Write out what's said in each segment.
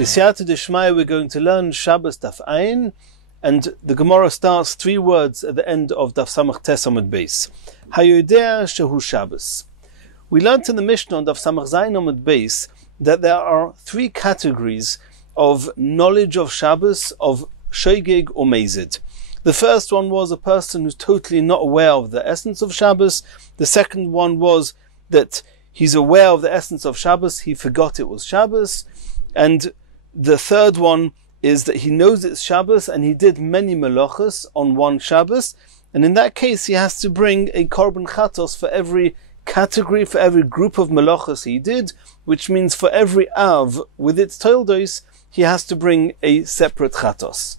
B'siyata d'shmaya, we're going to learn Shabbos Daf Ayin, and the Gemara starts 3 words at the end of Daf Samach Tes Amud Beis. Hayodea shehu Shabbos. We learnt in the Mishnah on Daf Samach Zayin Amud Beis that there are 3 categories of knowledge of Shabbos, of Shogeg or Mezid. The first one was a person who's totally not aware of the essence of Shabbos. The second one was that he's aware of the essence of Shabbos, he forgot it was Shabbos. And the third one is that he knows it's Shabbos and he did many melachos on one Shabbos, and in that case he has to bring a korban chatos for every category, for every group of melachos he did, which means for every av with its toldos he has to bring a separate chatos.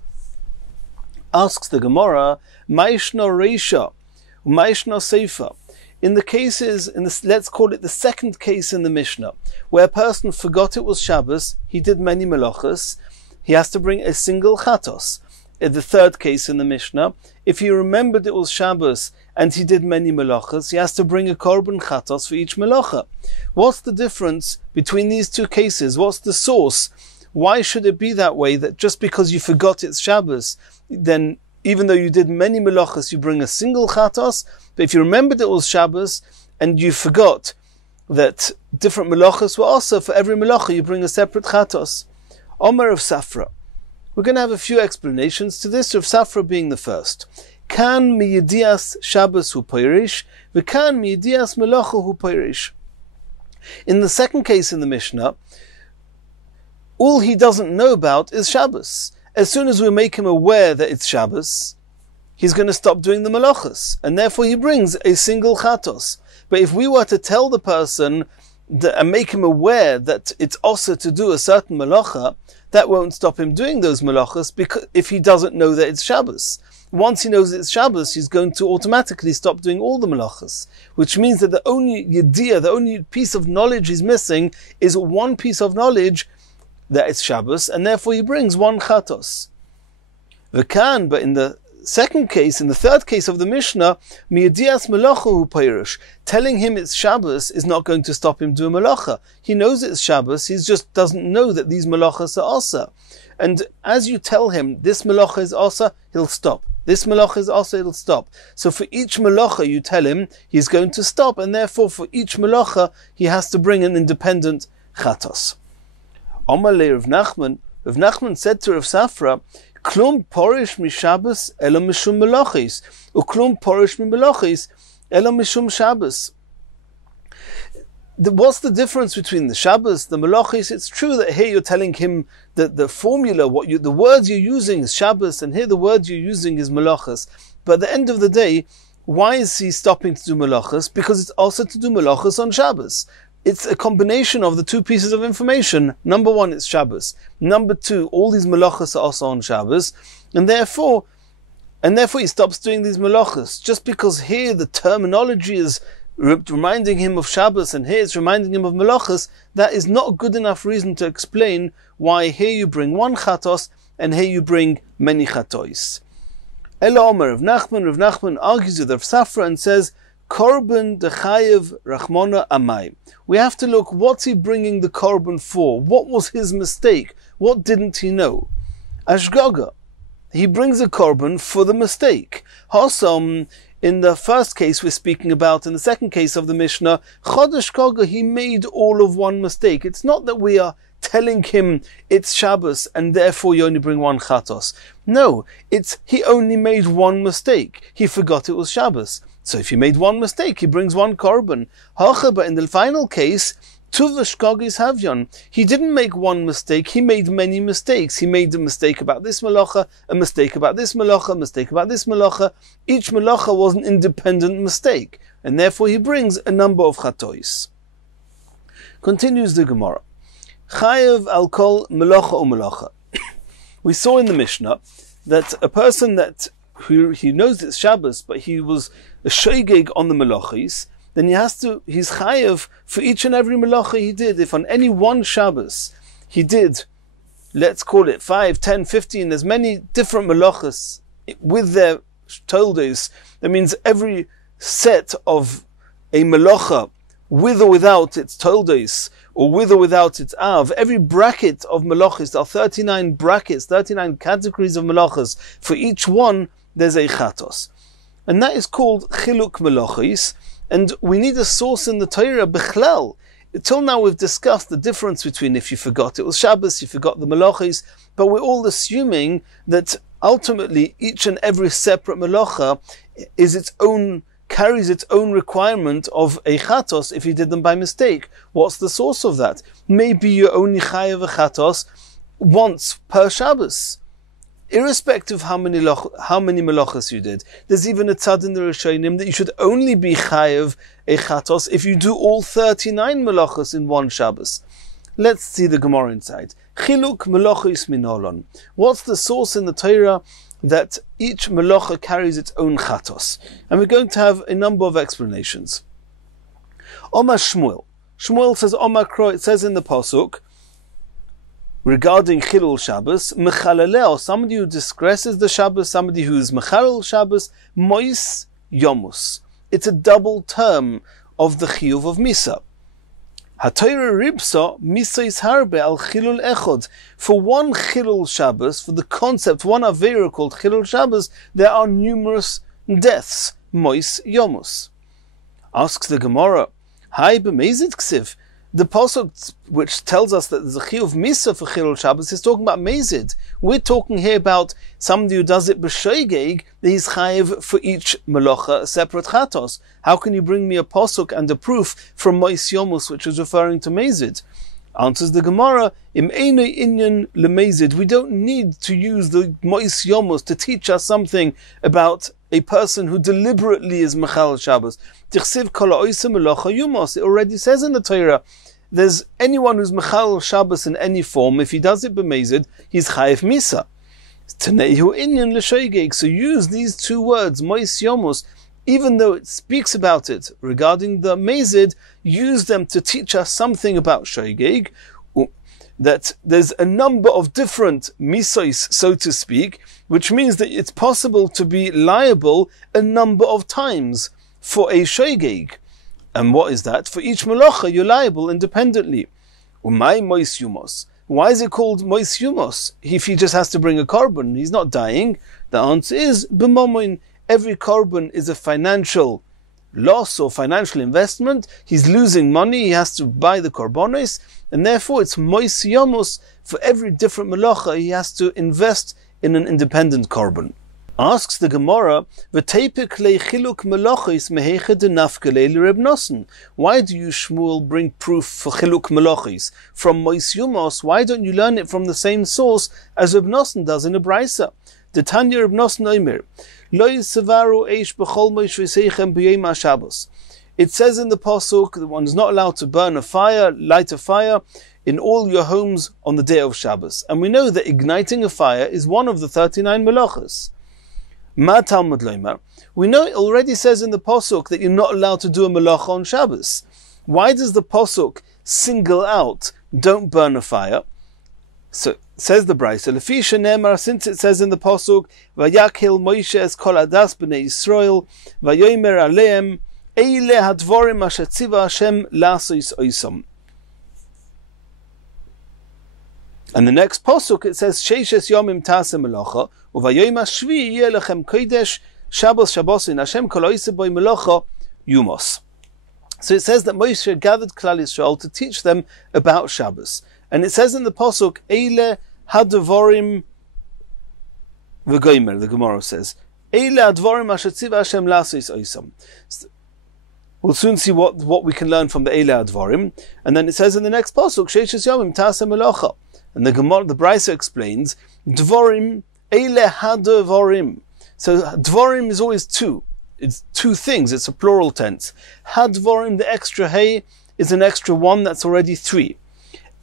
Asks the Gemara, Ma'ishna Reisha, Ma'ishna Seifa. In the cases, let's call it the second case in the Mishnah, where a person forgot it was Shabbos, he did many melachos, he has to bring a single chatos. In the third case in the Mishnah, if he remembered it was Shabbos and he did many melachos, he has to bring a korban chatos for each melacha. What's the difference between these 2 cases? What's the source? Why should it be that way, that just because you forgot it's Shabbos, then even though you did many melachos, you bring a single chatos, but if you remembered it was Shabbos and you forgot that different melachos were also, for every melacha you bring a separate chatos? Omer of Safra. We're going to have a few explanations to this, of Safra being the first. Kan miyedias Shabbos hu peirish, v'kan miyedias melacha hu peirish. In the second case in the Mishnah, all he doesn't know about is Shabbos. As soon as we make him aware that it's Shabbos, he's going to stop doing the melachos, and therefore he brings a single chatos. But if we were to tell the person and make him aware that it's also to do a certain melacha, that won't stop him doing those melachos, because if he doesn't know that it's Shabbos. Once he knows it's Shabbos, he's going to automatically stop doing all the melachos, which means that the only yediyah, the only piece of knowledge he's missing is one piece of knowledge, that it's Shabbos, and therefore he brings one chatos. V'kan, but in the second case, in the third case of the Mishnah, miyedias melacha hu peirish, telling him it's Shabbos is not going to stop him doing melacha. He knows it's Shabbos, he just doesn't know that these melachas are asa. And as you tell him this melacha is asa, he'll stop. This melacha is asa, he'll stop. So for each melacha you tell him, he's going to stop, and therefore for each melacha he has to bring an independent chatos. Amalei Rav Nachman said to Rav Safra, Klum porish mi Shabbos elo mishum melachis, uklum porish mi melachis elo mishum Shabbos. What's the difference between the Shabbos, the melachis? It's true that here you're telling him that the formula, the words you're using is Shabbos, and here the words you're using is melachas. But at the end of the day, why is he stopping to do melachas? Because it's also to do melachas on Shabbos. It's a combination of the 2 pieces of information. Number 1, it's Shabbos. Number 2, all these melachos are also on Shabbos, and therefore he stops doing these melachos. Just because here the terminology is reminding him of Shabbos and here it's reminding him of melachos, that is not a good enough reason to explain why here you bring one chatos and here you bring many chatois. Ela Omer Rav Nachman argues with Rav Safra and says, Korban dechayev rachmona amai. We have to look, what's he bringing the korban for? What was his mistake? What didn't he know? Ashgaga. He brings a korban for the mistake. Hosom, in the first case we're speaking about, in the second case of the Mishnah, chodesh koga, he made all of one mistake. It's not that we are telling him it's Shabbos and therefore you only bring one chatos. No, it's he only made one mistake. He forgot it was Shabbos. So if he made one mistake, he brings one korban. But in the final case, tuv shkogis havyon, he didn't make one mistake, he made many mistakes. He made a mistake about this malacha, a mistake about this malacha, a mistake about this malacha. Each malacha was an independent mistake, and therefore he brings a number of chatois. Continues the Gemara. Chayev al kol melacha o melacha. We saw in the Mishnah that a person he knows it's Shabbos, but he was a shogeg on the melachis, then he's chayev for each and every melacha he did. If on any one Shabbos he did, let's call it 5, 10, 15, there's many different melachas with their toldos, that means every set of a melacha with or without its toldos, or with or without its av. Every bracket of melachos, there are 39 brackets, 39 categories of melachos. For each one, there's a chatos. And that is called chiluk melachos. And we need a source in the Torah, bichlal. Till now we've discussed the difference between if you forgot it was Shabbos, you forgot the melachos, but we're all assuming that ultimately each and every separate melacha is its own, carries its own requirement of a chatos if you did them by mistake. What's the source of that? Maybe you're only chayav a chatos once per Shabbos, irrespective of how many melachos you did. There's even a tzad in the Rishonim that you should only be chayav a chatos if you do all 39 melachos in one Shabbos. Let's see the Gemara inside. Chiluk melachos minolon. What's the source in the Torah that each melacha carries its own chatos? And we're going to have a number of explanations. Omar Shmuel. Shmuel says, Omar Kro, it says in the Pasuk, regarding Chilul Shabbos, Mechaleleo, somebody who disgraces the Shabbos, somebody who is Mechalel Shabbos, Mois Yomus. It's a double term of the Chiyuv of Misa. HaTorah Ribsa, Misa is Harbe al Chilul Echod. For one Chilul Shabbos, for the concept, one Avera called Chilul Shabbos, there are numerous deaths. Mois Yomus. Asks the Gemara, Hai b'mezid ksiv. The pasuk which tells us that there's a chiyuv misa for chilul Shabbos is talking about mezid. We're talking here about somebody who does it b'shoigeg, that he's chayiv for each melacha a separate chatos. How can you bring me a pasuk and a proof from Mois Yomus which is referring to mezid? Answers the Gemara, Im einoi inyan lemezid. We don't need to use the Mois Yomus to teach us something about a person who deliberately is mechal Shabbos. Tichsiv kol ha'oisa melacha yumos. It already says in the Torah, there's anyone who's mechal Shabbos in any form, if he does it b'mezid, he's chayiv misa. Taneihu inyan l'shoigeg. So use these two words, Mois Yomus, even though it speaks about it regarding the mezid, use them to teach us something about shoigeg, that there's a number of different misos, so to speak, which means that it's possible to be liable a number of times for a shoigeg. And what is that? For each melacha, you're liable independently. Umay Mois Yumos. Why is it called Mois Yumos? If he just has to bring a korban, he's not dying. The answer is, b'momoin. Every korban is a financial loss or financial investment. He's losing money, he has to buy the korbanos, and therefore it's Mois Yomus. For every different melacha, he has to invest in an independent korban. Asks the Gemara, V'teipik le'chiluk melachos mehecha denafka le'Reb Nosson. Why do you, Shmuel, bring proof for chiluk melachos from Mois Yumos? Why don't you learn it from the same source as Reb Nosson does in a Braisa? The Tanya Reb Nosson Omer, Lo yisavaru eish b'chol moishveiseichem b'yom HaShabbos. It says in the pasuk that one is not allowed to burn a fire, light a fire, in all your homes on the day of Shabbos. And we know that igniting a fire is one of the 39 melachos. Ma Talmud Loimar. We know it already says in the pasuk that you're not allowed to do a melacha on Shabbos. Why does the pasuk single out, don't burn a fire? So says the Braisa, Lefisha Nemar, since it says in the pasuk, Vayakhil Moshe es kol adas b'nei Yisrael, Vayomer aleim, Eile hadvorim asher tziva Hashem lasos oisam. And the next pasuk it says, Sheishes yomim ta'aseh melacha, Uvayom hashvi yeh lechem kodesh, Shabbos Shabbosin, Hashem kol oiseh boi melacha yumos. So it says that Moshe gathered Klal Yisrael to teach them about Shabbos. And it says in the pasuk, Eile hadvorim v'goymer, the Gemara says, Eile hadvorim asher tziva Hashem lasos oisam. We'll soon see what we can learn from the Eile hadvorim. And then it says in the next pasuk, Sheishes yomim ta'aseh melacha. And the Gemara, the Braisa explains, Dvorim, Eile hadvorim. So Dvorim is always two. It's two things. It's a plural tense. Hadvorim, the extra hey, is an extra one. That's already three.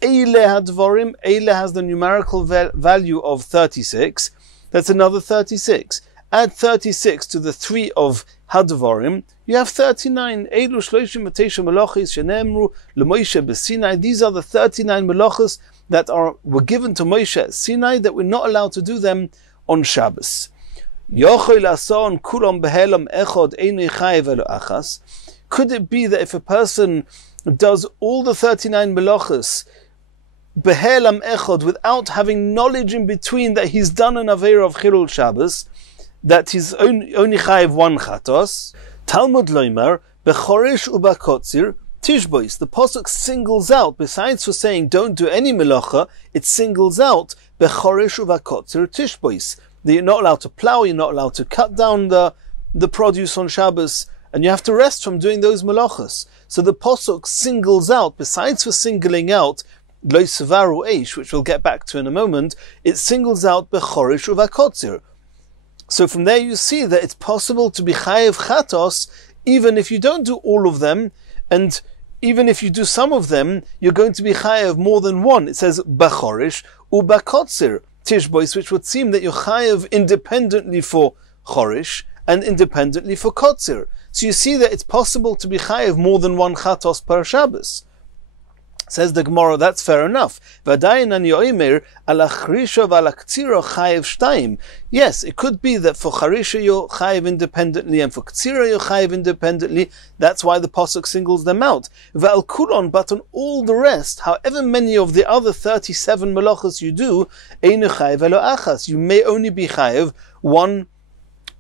Eile hadvorim, Eile has the numerical value of 36. That's another 36. Add 36 to the 3 of hadvorim, you have 39. Eilu shloshim v'teisha melachos shenemru leMoshe b'Sinai. These are the 39 melachos that were given to Moshe at Sinai that we're not allowed to do them on Shabbos. Yochel ason kulam behelam echod einei chayev elo achas. Could it be that if a person does all the 39 melachos behelam echod without having knowledge in between that he's done an aveira of chilul Shabbos, that he's only chayiv one chatos? Talmud loimer bechorish ubakotzir tishbois. The pasuk singles out, besides for saying don't do any melacha, it singles out bechorish ubakotzir tishbois. That you're not allowed to plow, you're not allowed to cut down the produce on Shabbos, and you have to rest from doing those melachos. So the pasuk singles out, besides for singling out lo sevaru eish, which we'll get back to in a moment, it singles out bechorish uvakotzir. So from there you see that it's possible to be chayev chatos even if you don't do all of them, and even if you do some of them, you're going to be chayev more than one. It says bechorish ubakotzir tishbois, which would seem that you're chayev independently for chorish and independently for kotzir. So you see that it's possible to be chayev more than one chatos per Shabbos. Says the Gemara, that's fair enough. Yes, it could be that for charisha you're chayev independently and for ktsira you're chayev independently. That's why the pasuk singles them out. But on all the rest, however many of the other 37 melachos you do, you may only be chayev one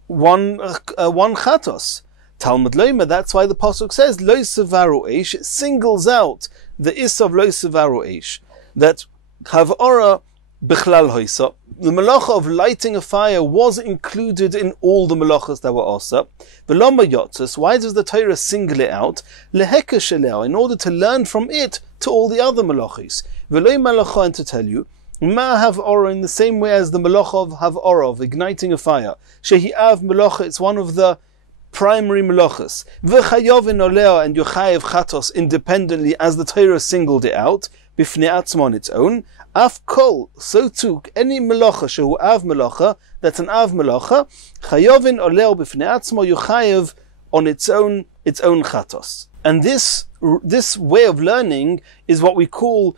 chatos. Talmud loimer, that's why the pasuk says lo sevaru eish. It singles out the is of lo sevaru eish, that havora bichlal hoisa. The melacha of lighting a fire was included in all the melachas that were also. V'lama yotzes, why does the Torah single it out? Lehekesh eleo, in order to learn from it to all the other melachis. V'loi malacha, and to tell you, ma havora, in the same way as the melacha of havora, of igniting a fire. Shehi av melacha, it's one of the primary melachas. V'chayovin oleo, and yochayev chatos independently, as the Torah singled it out, bifnei atzmo, on its own. Af kol, so too, any melacha shehu av melacha, that's an av melacha, chayovin oleo bifnei atzmo, yochayev on its own chatos. And this way of learning is what we call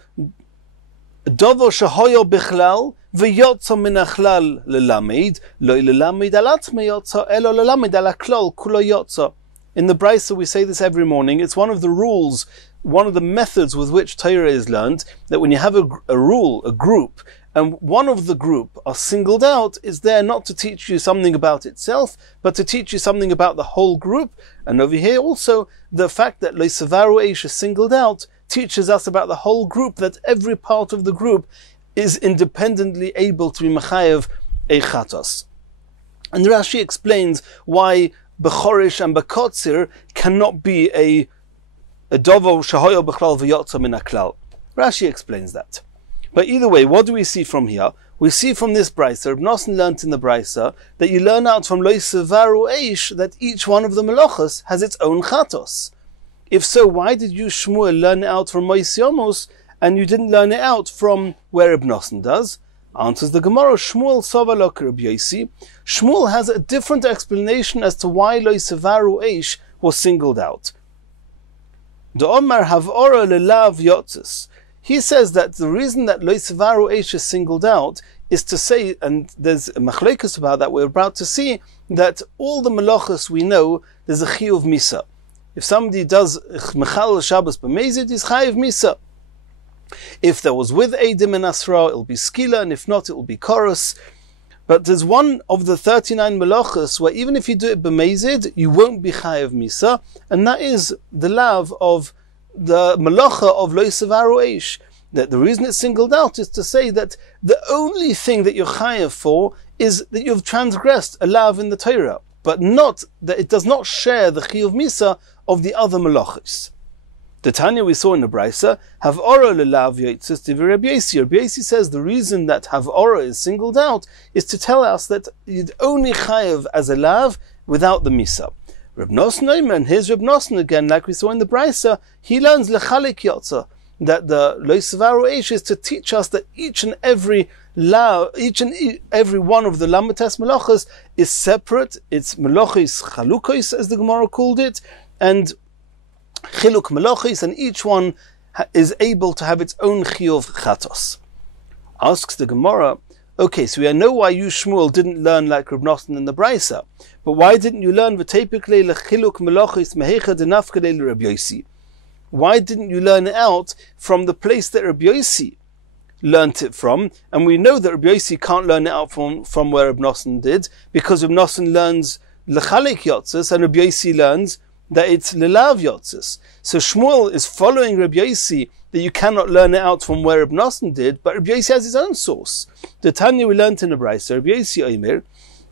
dovo shehoyo bichlal v'yotzo min achlal lelamed, lo lelamed al atzmo yotzo, elo lelamed al aklol kulo yotzo. In the Brisa we say this every morning. It's one of the rules, one of the methods with which Torah is learned, that when you have a rule, a group, and one of the group are singled out, is there not to teach you something about itself, but to teach you something about the whole group. And over here also, the fact that lo sevaru eish is singled out teaches us about the whole group, that every part of the group is independently able to be mechayev a chatos. And Rashi explains why bechorish and bekotzir cannot be a dovo shahoyo bechlal v'yotza min haklal. Rashi explains that. But either way, what do we see from here? We see from this brisa, Reb Nosson learnt in the brisa, that you learn out from lo sevaru eish that each one of the melachos has its own chatos. If so, why did you, Shmuel, learn it out from Mois Yomos, and you didn't learn it out from where Reb Nosson does? Answers the Gemara, Shmuel sova lo Reb Yosi. Shmuel has a different explanation as to why lo sevaru eish was singled out. The Omar havora lelav yotzes. He says that the reason that lo sevaru eish is singled out is to say, and there's a machlekes about that, we're about to see, that all the melachos we know, there's a chiyuv misa. If somebody does mechal Shabbos b'mezid, he's chayiv misa. If there was with Eidim and Asra, it'll be skila, and if not, it will be chorus. But there's one of the 39 melachos where even if you do it b'mezid, you won't be chayiv misa, and that is the lav of the melacha of lo sevaru eish. That the reason it's singled out is to say that the only thing that you're chayiv for is that you've transgressed a lav in the Torah, but not that it does not share the chiyuv misa of the other melachos. The Tanya we saw in the Brisa, havora lelav yotzes divrei Reb Yosi. Reb Yosi says the reason that havora is singled out is to tell us that you'd only chayev as a lav without the misa. Reb Nosson, and here's Reb Nosson again, like we saw in the Brisa, he learns lechalik yotza, that the lo sevaru eish is to teach us that each and every one of the lamates melachos is separate. It's melachos chalukos, as the Gemara called it, and chiluk melachos, and each one is able to have its own chiyuv chatos. Asks the Gemara, Okay, so we know why you, Shmuel, didn't learn like Reb Nosson in the Brisa. But why didn't you learn v'tepikle lechiluk melochis mehecha denafkele Reb Yosi? Why didn't you learn it out from the place that Reb Yosi learnt it from? And we know that Reb Yosi can't learn it out from where Reb Nosson did, because Reb Nosson learns lechalek yotzes and Reb Yosi learns that it's lelav yotzes. So Shmuel is following Reb Yosi that you cannot learn it out from where Reb Nosson did, but Reb Yosi has his own source. The Tanya we learnt in the Brisa, Reb Yosi Omer,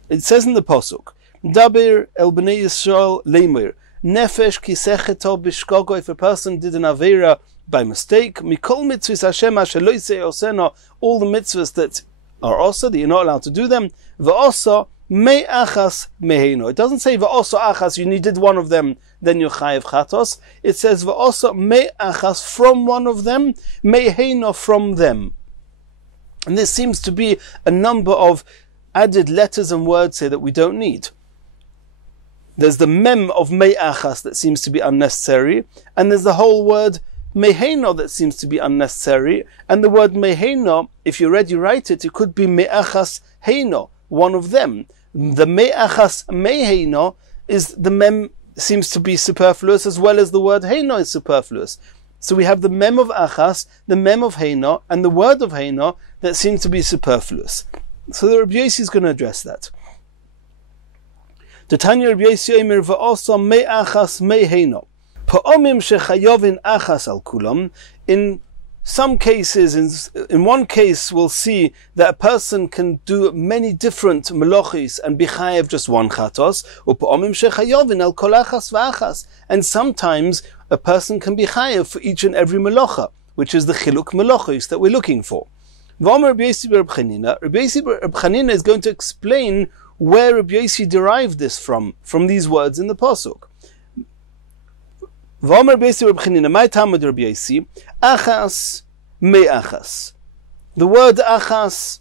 it says in the Pasuk, Dabir el bnei Yisrael leimir, nefesh kisecheto bishkogo, if a person did an avera by mistake, mikol mitzvahs Hashem asher lo yisei oseno, all the mitzvahs that are also, that you're not allowed to do them, v'oso me achas meheno. It doesn't say v'oso achas, you needed one of them, then you're chayev chatos. It says v'oso me achas, from one of them, meheno, from them. And there seems to be a number of added letters and words here that we don't need. There's the mem of me achas that seems to be unnecessary, and there's the whole word meheno that seems to be unnecessary, and the word meheno, if you already write it, it could be me'achas heino, one of them. The me'achas meheno is the mem seems to be superfluous, as well as the word heino is superfluous. So we have the mem of achas, the mem of heino, and the word of heino that seems to be superfluous. So the Rabbi Yosi is going to address that. The Tanya Rabbi Yosi Omer v'oso me'achas meheino. Pa'omim shechayovin achas al kulam. In some cases, in one case, we'll see that a person can do many different melochis and be chayev just one chatos. Or pa'omim shechayovin al kol achas v'achas. And sometimes a person can be chayev for each and every melocha, which is the chiluk melochis that we're looking for. V'omer Rabbi Yosi Reb Chanina is going to explain where Rabbi Yosi derived this from these words in the pasuk. V'omer Rabbi Yosi Reb Chanina, my Talmud Rabbi Yosi, achas me'achas. The word achas,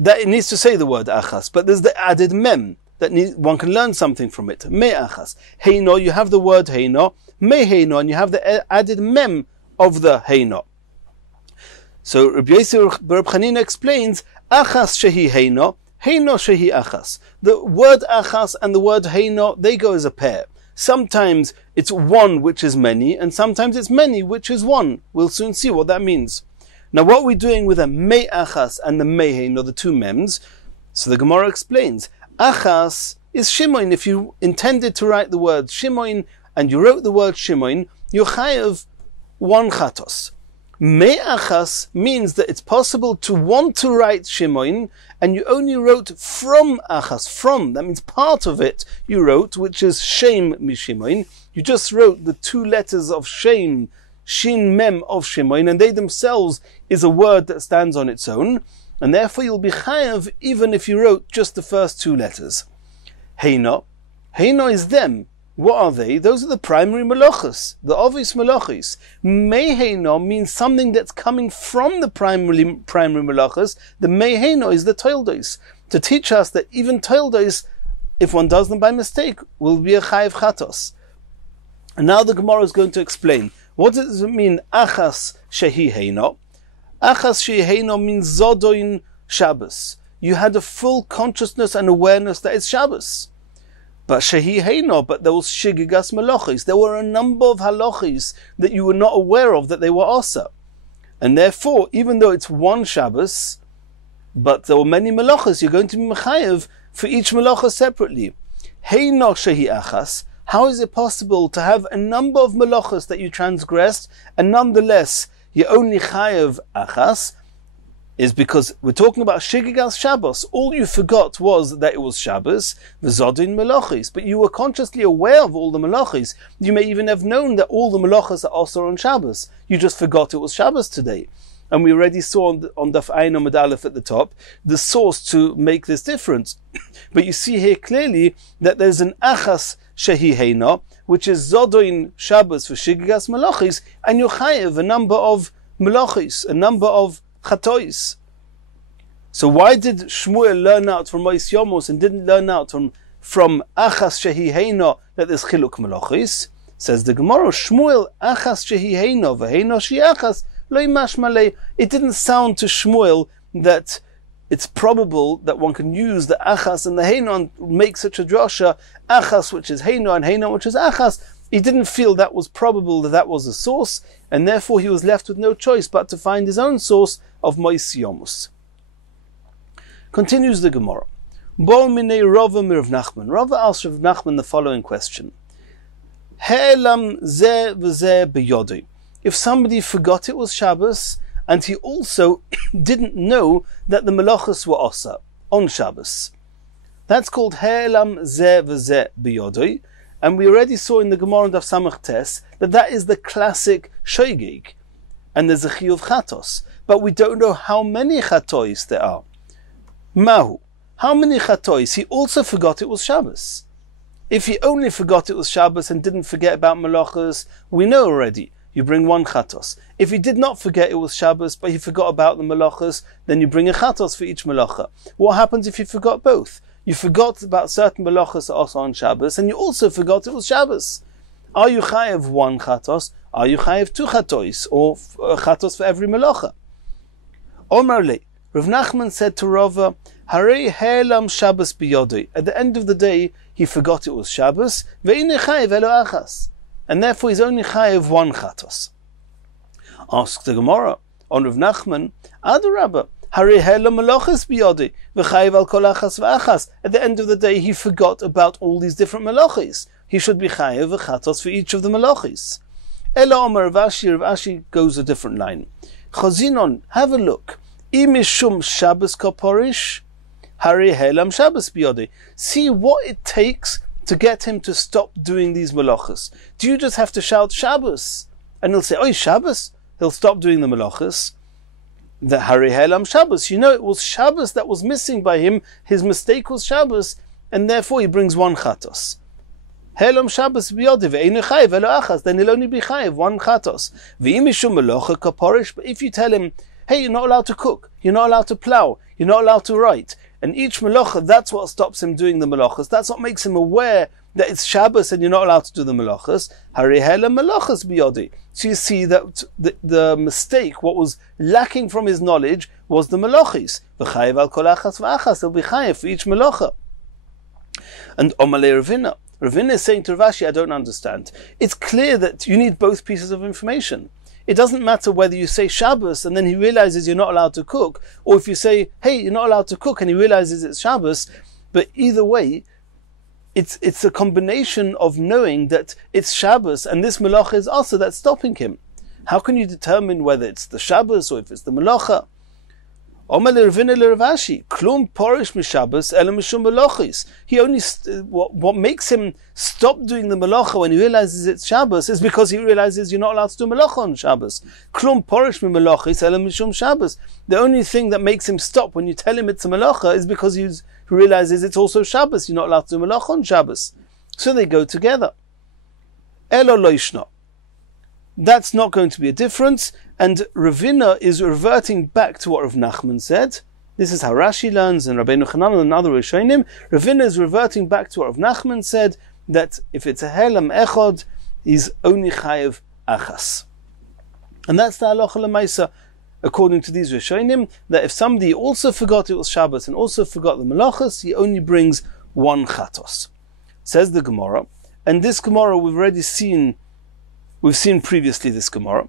that it needs to say the word achas, but there's the added mem that one can learn something from it. Me'achas. Heino, you have the word heino. Me'heino, and you have the added mem of the heino. So Rabbi Yosi Reb Chanina explains, achas shehi heino, heino shehi achas. The word achas and the word heino, they go as a pair. Sometimes it's one which is many, and sometimes it's many which is one. We'll soon see what that means. Now what we're doing with a me'achas and the me'heino, the two mems, so the Gemara explains, achas is shimoin. If you intended to write the word shimoin, and you wrote the word shimoin, you're chayav one chatos. Me'achas means that it's possible to want to write shimoin, and you only wrote from achas, from. That means part of it you wrote, which is shem mishimoin. You just wrote the two letters of shem, shin mem of shimoin, and they themselves is a word that stands on its own, and therefore you'll be chayav even if you wrote just the first two letters. Heino is them. What are they? Those are the primary melachos, the obvious melachos. Meheino means something that's coming from the primary melachos. The meheino is the toildos, to teach us that even toildos, if one does them by mistake, will be a chayiv chatos. And now the Gemara is going to explain, what does it mean, achas shehi heino? Achas shehi heino means zodoin Shabbos. You had a full consciousness and awareness that it's Shabbos. But shehi heino, but there was shigigas melochis. There were a number of halochis that you were not aware of that they were asa. And therefore, even though it's one Shabbos, but there were many melochis, you're going to be mechayev for each melocha separately. Heino shehi achas. How is it possible to have a number of melochas that you transgressed, and nonetheless you only chayev achas? Is because we're talking about Shigigas Shabbos. All you forgot was that it was Shabbos, v'zodin melachis, but you were consciously aware of all the melachis. You may even have known that all the melachas are also on Shabbos. You just forgot it was Shabbos today. And we already saw on Daf Ayin Amud Aleph at the top, the source to make this difference. But you see here clearly that there's an achas shehi heina, which is zodin Shabbos for Shigigas melachis, and you chayev a number of melachis, a number of chatois. So why did Shmuel learn out from Mois Yomos and didn't learn out from achas shehi heino that there's chiluk melochis? Says the Gemara, Shmuel achas shehi heino v'heino shi achas lo yimash malei. It didn't sound to Shmuel that it's probable that one can use the achas and the heinon, make such a drasha, achas which is heinon and heinon which is achas. He didn't feel that was probable, that was a source, and therefore he was left with no choice but to find his own source of moisyomus. Continues the Gemara. Bol minei Rava mir Rav Nachman. Rava asked Rav Nachman the following question. He'elam ze v'ze b'yodei. If somebody forgot it was Shabbos, and he also didn't know that the melachos were osa on Shabbos, that's called he'elam ze v'ze b'yodei. And we already saw in the Gemara and Daf Samach Tes that is the classic shoygig, and there's a chiyuv chatos, but we don't know how many chatois there are. Mahu, how many chatois? He also forgot it was Shabbos. If he only forgot it was Shabbos and didn't forget about melachos, we know already, you bring one chatos. If he did not forget it was Shabbos, but he forgot about the melachos, then you bring a chatos for each melacha. What happens if you forgot both? You forgot about certain melachos also on Shabbos, and you also forgot it was Shabbos. Are you chayev one chatos? Are you chayev two chatois, or a chatos for every melacha? Omar le, Rav Nachman said to Rava, Harei he'elam Shabbos biyodei. At the end of the day, he forgot it was Shabbos, ve'ine chayev elo achas, and therefore he's only chayev one chatos. Ask the Gemara on Rav Nachman, Adarabba, Harei he'elam melachos biyodei, ve'chayev al kol achas ve'achas. At the end of the day, he forgot about all these different melachos. He should be chayev a chatos for each of the melachos. Ela Omer Rav Ashi goes a different line. Chazinon, have a look. Imishum Shabbos kaporish, Harei he'elam Shabbos biyodei. See what it takes to get him to stop doing these melachos. Do you just have to shout Shabbos, and he'll say, "Oi, Shabbos"? He'll stop doing the melachos. The Harei he'elam Shabbos. You know, it was Shabbos that was missing by him. His mistake was Shabbos, and therefore he brings one chatos. He'elam Shabbos biyodei ve'einu chayev elo achas. Then he'll only be chayev one chatos. V'imishum melacha kaporish. But if you tell him, "Hey, you're not allowed to cook. You're not allowed to plow. You're not allowed to write," and each melacha, that's what stops him doing the melachos. That's what makes him aware that it's Shabbos and you're not allowed to do the melachos. Harei he'elam melachos biyodei. So you see that the mistake, what was lacking from his knowledge, was the melachos. V'chayev al kol achas v'achas. He'll be chayev for each melacha. And Omalei Ravina. Ravina is saying to Rav Ashi, I don't understand. It's clear that you need both pieces of information. It doesn't matter whether you say Shabbos and then he realizes you're not allowed to cook, or if you say, hey, you're not allowed to cook, and he realizes it's Shabbos. But either way, it's a combination of knowing that it's Shabbos and this melacha is also that's stopping him. How can you determine whether it's the Shabbos or if it's the melacha? Omer Ravina Rav Ashi, klum porish mishabbos ela mishum melachos. He only what makes him stop doing the melacha when he realizes it's Shabbos is because he realizes you're not allowed to do melacha on Shabbos. Klum porish mi melachos ela mishum Shabbos. The only thing that makes him stop when you tell him it's a melacha is because he realizes it's also Shabbos. You're not allowed to do melacha on Shabbos. So they go together. Elo loishna. That's not going to be a difference, and Ravina is reverting back to what Rav Nachman said. This is how Rashi learns, and Rabbeinu Chanan and other Rishonim. Ravina is reverting back to what Rav Nachman said, that if it's a helam echod, he's only chayev achas. And that's the halacha l'maisa, according to these Rishonim, that if somebody also forgot it was Shabbos and also forgot the melachos, he only brings one chatos. Says the Gemara, and this Gemara we've seen previously this Gemara.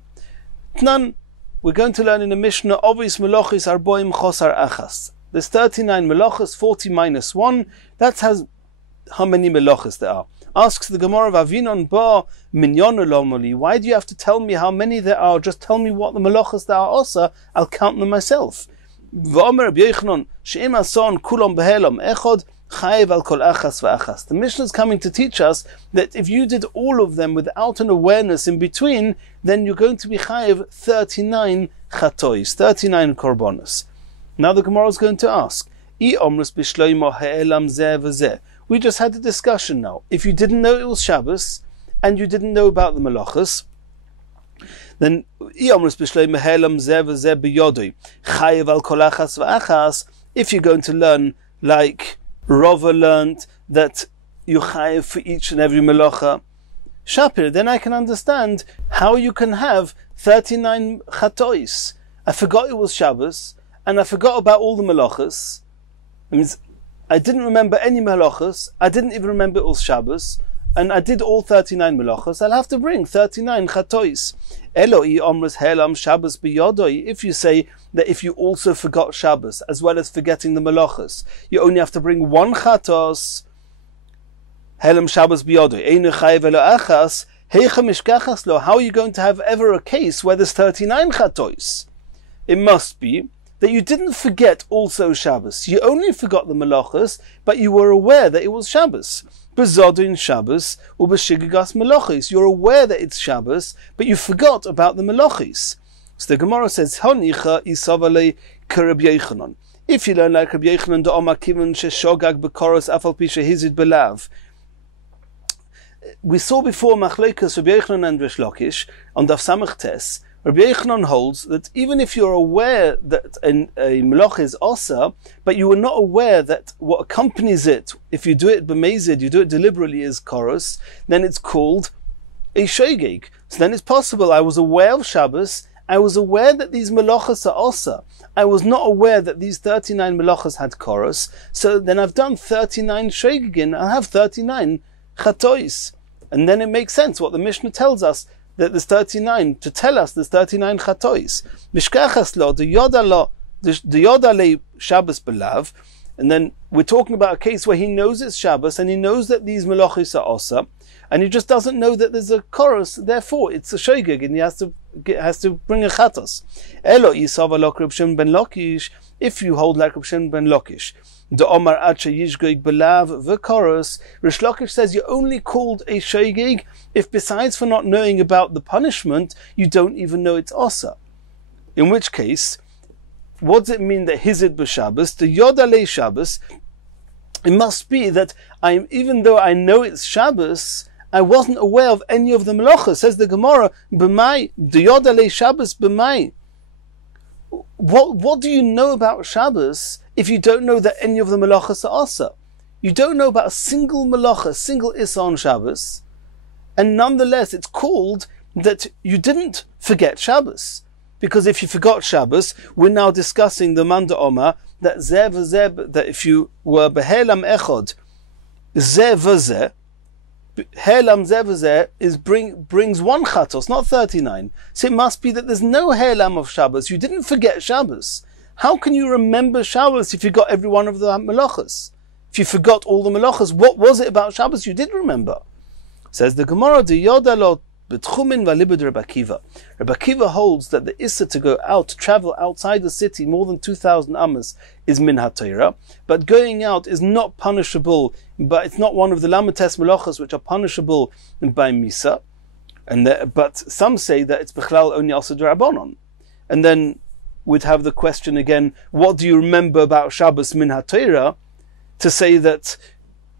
Tnan, we're going to learn in the Mishnah, Ovis melachos arboim chosar achas. There's 39 melachos, 40 minus 1. That's how many melachos there are. Asks the Gemara, Vavinon ba minyon olomoli. Why do you have to tell me how many there are? Just tell me what the melachos there are also. I'll count them myself. V'omer Rabbi Yochanan, she'im ason kulom behelam echod, chayev al kol achas v'achas. The Mishnah is coming to teach us that if you did all of them without an awareness in between, then you're going to be chayev 39 chatois, 39 korbanos. Now the Gemara is going to ask, I omrus b'shloimo he'elam zeh v'zeh. We just had a discussion now. If you didn't know it was Shabbos and you didn't know about the melachos, then I omrus b'shloimo he'elam zeh v'zeh b'yodoi chayev al kol achas v'achas. If you're going to learn like Rava learned that you chayev for each and every melacha, Shapir, then I can understand how you can have 39 chatois. I forgot it was Shabbos, and I forgot about all the melachos. It means I didn't remember any melachos. I didn't even remember it was Shabbos, and I did all 39 melachos. I'll have to bring 39 chatois. Eloi omras helam Shabbos biyodoi. If you say that if you also forgot Shabbos as well as forgetting the melachos, you only have to bring one chatos. Helam Shabbos biyodoi. Einu chayev elo achas. Heicha mishkachas lo. How are you going to have ever a case where there's 39 chatois? It must be that you didn't forget also Shabbos. You only forgot the melachos, but you were aware that it was Shabbos. Bezodin Shabbos ubeshigagas melachis. You're aware that it's Shabbos, but you forgot about the melachis. So the Gemara says, Honicha isavale kerab Yechanan. If you learn like Rabbi Yechanan, the Omar Kivon sheshogag bekoros afal pisha hizid belav. We saw before Machleikas Rabbi Yechanan and Rish Lakish on Daf Samach Tes. Rabbi Yechanan holds that even if you're aware that a melach is osa, but you were not aware that what accompanies it, if you do it b'mezid, you do it deliberately as chorus, then it's called a shogeg. So then it's possible I was aware of Shabbos, I was aware that these melachas are osa, I was not aware that these 39 melachas had chorus, so then I've done 39 shogegin, I'll have 39 chatois. And then it makes sense what the Mishnah tells us, that there's 39, to tell us there's 39 chatois. Mishkachas lo, the yodale Shabbos belav, and then we're talking about a case where he knows it's Shabbos, and he knows that these melachis are osa, and he just doesn't know that there's a chorus, therefore it's a shogeg, and he has to bring a chatos. Elo yisav alok Reb Shimon ben Lakish, if you hold like Reb Shimon ben Lakish. The Omar Acha Yishgeg Belav V'Koros. Rish Lakish says you're only called a shogeg if besides for not knowing about the punishment, you don't even know it's osa. In which case, what does it mean that hizid b'Shabbos, the Yodale Shabbos? It must be that even though I know it's Shabbos, I wasn't aware of any of the melachos. Says the Gemara, B'mai, the Yodale Shabbos B'mai. What do you know about Shabbos if you don't know that any of the melachos are asa? You don't know about a single melacha, a single issa on Shabbos, and nonetheless it's called that you didn't forget Shabbos. Because if you forgot Shabbos, we're now discussing the Manda Omar, that zeh v'zeh, that if you were behelam echod, zeh v'zeh, Helam zeh brings one chatos, not 39. So it must be that there's no helam of Shabbos. You didn't forget Shabbos. How can you remember Shabbos if you got every one of the melachos? If you forgot all the melachos, what was it about Shabbos you did remember? Says the Gemara, the Yodalot betchumin valibud Rebbe Akiva. Rebbe Akiva holds that the issa to go out, to travel outside the city more than 2,000 amas is min haTorah, but going out is not punishable, but it's not one of the lamates melachos which are punishable by misa. But some say that it's bechlal only also d'Rabbanon. And then we'd have the question again, what do you remember about Shabbos min haTorah, to say that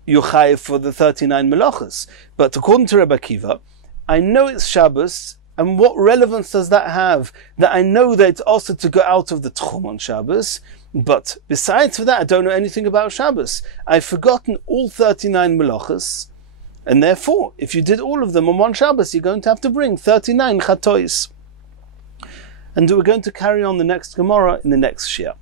you're chayiv for the 39 melachos? But according to Rebbe Akiva, I know it's Shabbos, and what relevance does that have? That I know that it's also to go out of the tchum on Shabbos, but besides for that, I don't know anything about Shabbos. I've forgotten all 39 melachos, and therefore, if you did all of them on one Shabbos, you're going to have to bring 39 chatois. And we're going to carry on the next Gemara in the next Shia.